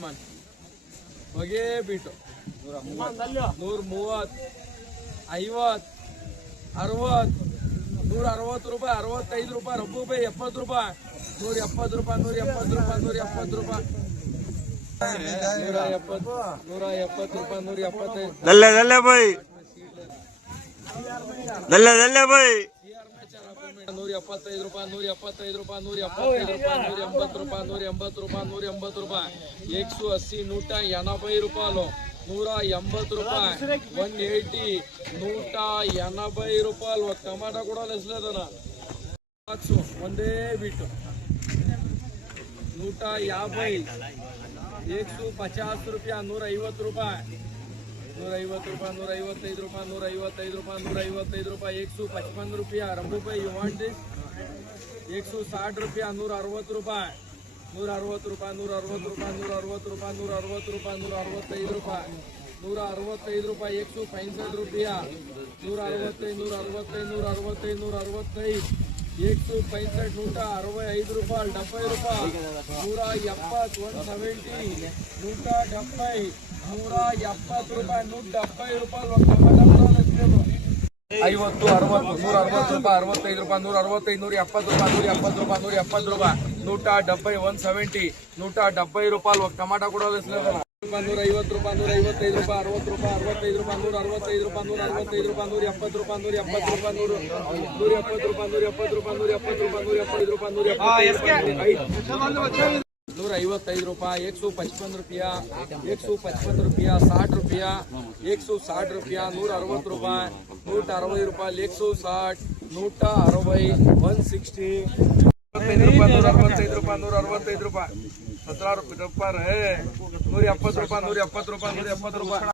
ಯಜಮಾನ್ ಹೊಗೆ ಬಿಟ್ಟು 130 50 60 160 ರೂಪಾಯಿ 65 ರೂಪಾಯಿ ರಬ್ಬು ರೂಪಾಯಿ 70 ರೂಪಾಯಿ 170 ರೂಪಾಯಿ 170 ರೂಪಾಯಿ 170 ರೂಪಾಯಿ 170 ರೂಪಾಯಿ 175 दल्ले भाई 175 ರೂಪಾಯಿ 175 ರೂಪಾಯಿ 175 ರೂಪಾಯಿ 180 ರೂಪಾಯಿ 180 ರೂಪಾಯಿ 180 180 ರೂಪಾಯಿ 180 ರೂಪಾಯಿ 180 180 ರೂಪಾಯಿ ಟಮಾಟಾ ಕೂಡ ಲೆಸ್ಲೇದನ ಒಂದೇ ಬಿಟ್ಟು 150 150 ರೂಪಾಯಿ 150 ರೂಪಾಯಿ 150 ರೂಪಾಯಿ 155 ರೂಪಾಯಿ 155 ರೂಪಾಯಿ 155 ರೂಪಾಯಿ 155 ರೂಪಾಯಿ ರಬ್ಬು ಯು ವಾಂಟ್ ದಿಸ್ 160 ರೂಪಾಯಿ 160 ರೂಪಾಯಿ 160 ರೂಪಾಯಿ 160 ರೂಪಾಯಿ 160 ರೂಪಾಯಿ 160 ರೂಪಾಯಿ 165 ರೂಪಾಯಿ 165 ರೂಪಾಯಿ 165 ರೂಪಾಯಿ 165 165 165 165 165 165 ರೂಪಾಯಿ 70 ರೂಪಾಯಿ 170 170 170 170 ರೂಪಾಯಿ 170 ರೂಪಾಯಿ 50 60 160 ರೂಪಾಯಿ 65 ರೂಪಾಯಿ 165 170 ರೂಪಾಯಿ 170 ರೂಪಾಯಿ 170 170 170 ರೂಪಾಯಿ ಟಮಾಟಾ ಕೂಡ 150 ರೂಪಾಯಿ 155 ರೂಪಾಯಿ 60 ರೂಪಾಯಿ 65 ರೂಪಾಯಿ 165 ರೂಪಾಯಿ 165 ರೂಪಾಯಿ 170 ರೂಪಾಯಿ 170 ರೂಪಾಯಿ 170 ರೂಪಾಯಿ 170 ರೂಪಾಯಿ 170 ರೂಪಾಯಿ 175 ರೂಪಾಯಿ 155 ರೂಪಾಯಿ 155 ರೂಪಾಯಿ 155 ರೂಪಾಯಿ 60 ರೂಪಾಯಿ 160 ರೂಪಾಯಿ 160 ರೂಪಾಯಿ 160 ರೂಪಾಯಿ 160 160 160 165 ರೂಪಾಯಿ 165 ರೂಪಾಯಿ 165 ರೂಪಾಯಿ 17 ರೂಪಾಯಿ 170 ರೂಪಾಯಿ 170 ರೂಪಾಯಿ 170 ರೂಪಾಯಿ